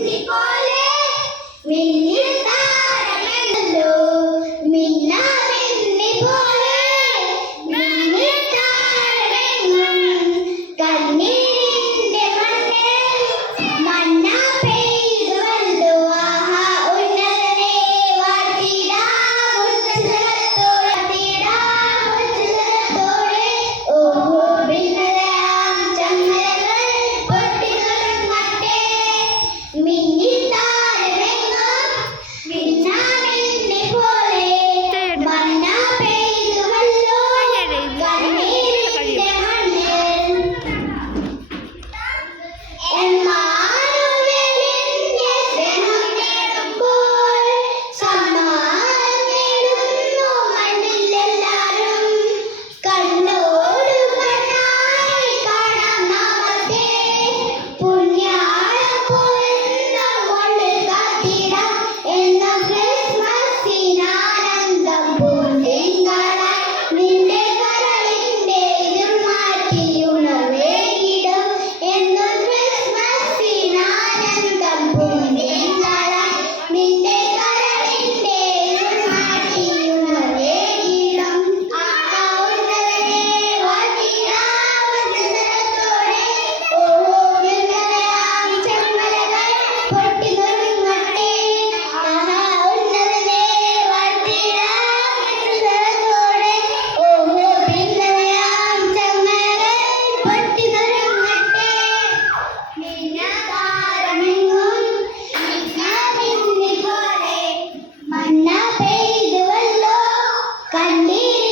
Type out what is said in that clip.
We need. and